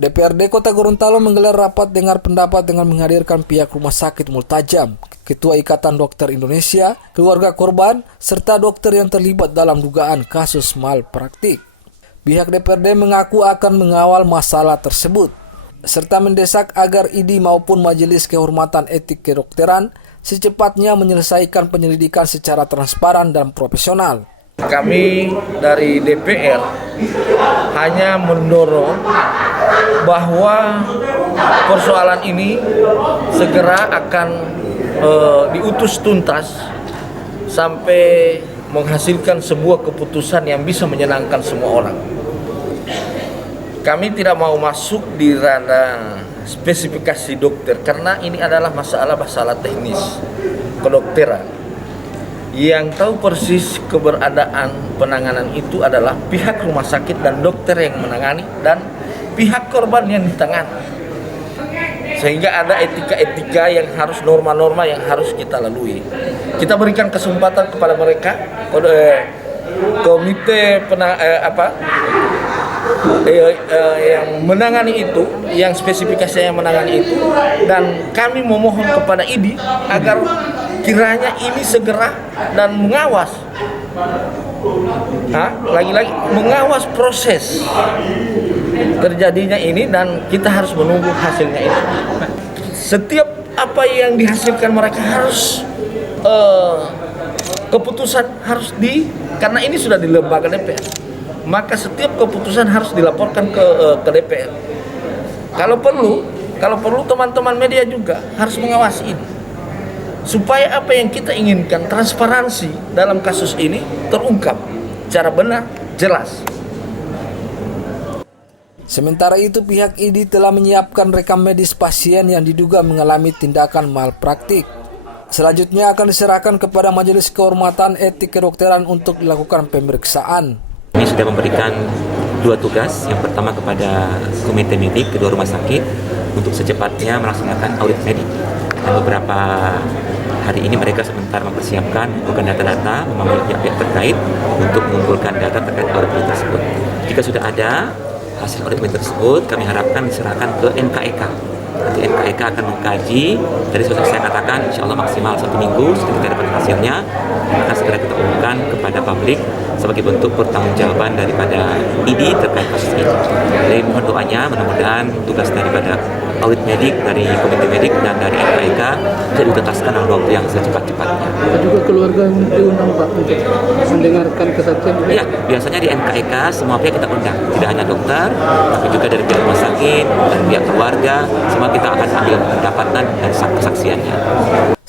DPRD Kota Gorontalo menggelar rapat dengar pendapat dengan menghadirkan pihak Rumah Sakit Multajam, Ketua Ikatan Dokter Indonesia, keluarga korban, serta dokter yang terlibat dalam dugaan kasus malpraktik. Pihak DPRD mengaku akan mengawal masalah tersebut, serta mendesak agar ID maupun Majelis Kehormatan Etik Kedokteran secepatnya menyelesaikan penyelidikan secara transparan dan profesional. Kami dari DPR hanya mendorong bahwa persoalan ini segera akan diutus tuntas sampai menghasilkan sebuah keputusan yang bisa menyenangkan semua orang. Kami tidak mau masuk di ranah spesifikasi dokter karena ini adalah masalah teknis kedokteran. Yang tahu persis keberadaan penanganan itu adalah pihak rumah sakit dan dokter yang menangani dan pihak korban yang ditangani. Sehingga ada etika-etika yang harus, norma-norma yang harus kita lalui. Kita berikan kesempatan kepada mereka, komite yang menangani itu, yang spesifikasinya yang menangani itu, dan kami memohon kepada ID agar kiranya ini segera dan mengawas, lagi-lagi mengawas proses terjadinya ini, dan kita harus menunggu hasilnya itu. Setiap apa yang dihasilkan mereka harus keputusan harus karena ini sudah di lembaga DPR, maka setiap keputusan harus dilaporkan ke DPR. Kalau perlu teman-teman media juga harus mengawasi ini, supaya apa yang kita inginkan, transparansi dalam kasus ini terungkap secara benar, jelas. Sementara itu, pihak ID telah menyiapkan rekam medis pasien yang diduga mengalami tindakan malpraktik. Selanjutnya akan diserahkan kepada Majelis Kehormatan Etik Kedokteran untuk dilakukan pemeriksaan. Kami sudah memberikan 2 tugas. Yang pertama kepada komite medik kedua rumah sakit untuk secepatnya melaksanakan audit medik. Dan beberapa hari ini mereka sebentar mempersiapkan mengumpulkan data-data, memanggil pihak terkait untuk mengumpulkan data terkait audit medik tersebut. Jika sudah ada hasil audit medik tersebut, kami harapkan diserahkan ke NKEK. Nanti NKEK akan mengkaji, dari sesuatu saya katakan insya Allah maksimal 1 minggu setelah kita dapat hasilnya, akan segera kita umumkan kepada publik sebagai bentuk pertanggungjawaban daripada ID terkait kasus ini. Jadi mohon doanya, mudah-mudahan tugas daripada audit medik dari komite medik dan dari NKEK bisa dituntaskan dalam waktu yang secepat-cepatnya. Ada juga keluarga yang diundang Pak untuk mendengarkan kesaksian? Ya, biasanya di NKEK semua pihak kita undang, tidak hanya dokter, tapi juga dari pihak rumah sakit, dari pihak keluarga, semua kita akan ambil pendapatan dan kesaksiannya.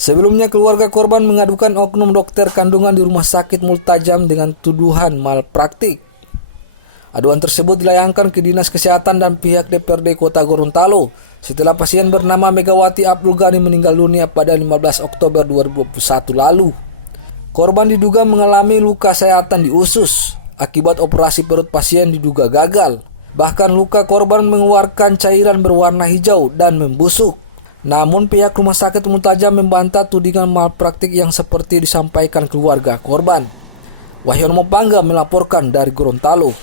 Sebelumnya, keluarga korban mengadukan oknum dokter kandungan di Rumah Sakit Multajam dengan tuduhan malpraktik. Aduan tersebut dilayangkan ke Dinas Kesehatan dan pihak DPRD Kota Gorontalo setelah pasien bernama Megawati Abdul Ghani meninggal dunia pada 15 Oktober 2021 lalu. Korban diduga mengalami luka sayatan di usus akibat operasi perut pasien diduga gagal. Bahkan luka korban mengeluarkan cairan berwarna hijau dan membusuk. Namun pihak Rumah Sakit Multajam membantah tudingan malpraktik yang seperti disampaikan keluarga korban. Wahyono Mopangga melaporkan dari Gorontalo.